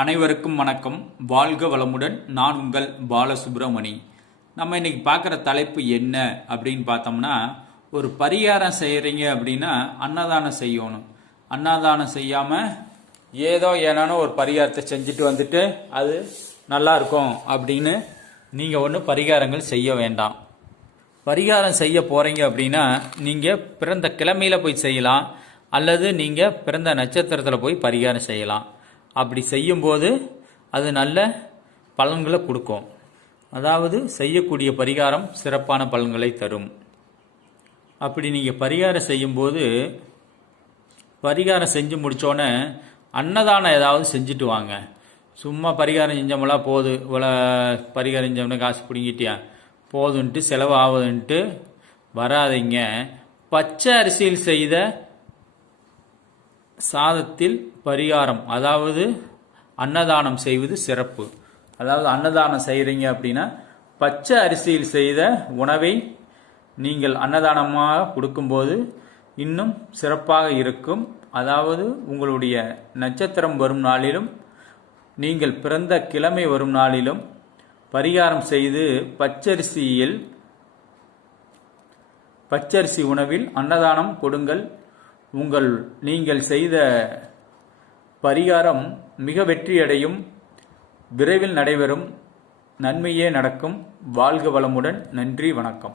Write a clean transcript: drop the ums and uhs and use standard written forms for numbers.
அனைவருக்கும் வணக்கம். வாழ்க வளமுடன். நான் உங்கள் பாலசுப்ரமணி. நம்ம இன்னைக்கு பார்க்குற தலைப்பு என்ன அப்படின்னு பார்த்தோம்னா, ஒரு பரிகாரம் செய்கிறீங்க அப்படின்னா அன்னதானம் செய்யணும். அன்னதானம் செய்யாமல் ஏதோ ஏனானோ ஒரு பரிகாரத்தை செஞ்சுட்டு வந்துட்டு அது நல்லா இருக்கும் அப்படின்னு நீங்கள் ஒன்றும் பரிகாரங்கள் செய்ய வேண்டாம். பரிகாரம் செய்ய போகிறீங்க அப்படின்னா நீங்கள் பிறந்த கிழமையில் போய் செய்யலாம், அல்லது நீங்கள் பிறந்த நட்சத்திரத்தில் போய் பரிகாரம் செய்யலாம். அப்படி செய்யும்போது அது நல்ல பலன்களை கொடுக்கும். அதாவது செய்யக்கூடிய பரிகாரம் சிறப்பான பலன்களை தரும். அப்படி நீங்கள் பரிகாரம் செய்யும்போது பரிகாரம் செஞ்சு முடித்தோன்னே அன்னதானம் ஏதாவது செஞ்சுட்டு வாங்க. சும்மா பரிகாரம் செஞ்சோம்லாம் போது, இவ்வளோ பரிகாரம் செஞ்சோம்னா காசு பிடிங்கிட்டியா போதுன்ட்டு செலவு ஆகுதுன்ட்டு வராதிங்க. பச்சை அரிசியில் செய்த சாதத்தில் பரிகாரம், அதாவது அன்னதானம் செய்வது சிறப்பு. அதாவது அன்னதானம் செய்கிறீங்க அப்படின்னா பச்சை அரிசியில் செய்த உணவை நீங்கள் அன்னதானமாக கொடுக்கும்போது இன்னும் சிறப்பாக இருக்கும். அதாவது உங்களுடைய நட்சத்திரம் வரும் நாளிலும் நீங்கள் பிறந்த கிழமை வரும் நாளிலும் பரிகாரம் செய்து பச்சரிசி உணவில் அன்னதானம் கொடுங்கள். நீங்கள் செய்த பரிகாரம் மிக வெற்றியடையும், விரைவில் நடைபெறும், நன்மையே நடக்கும். வாழ்க வளமுடன். நன்றி, வணக்கம்.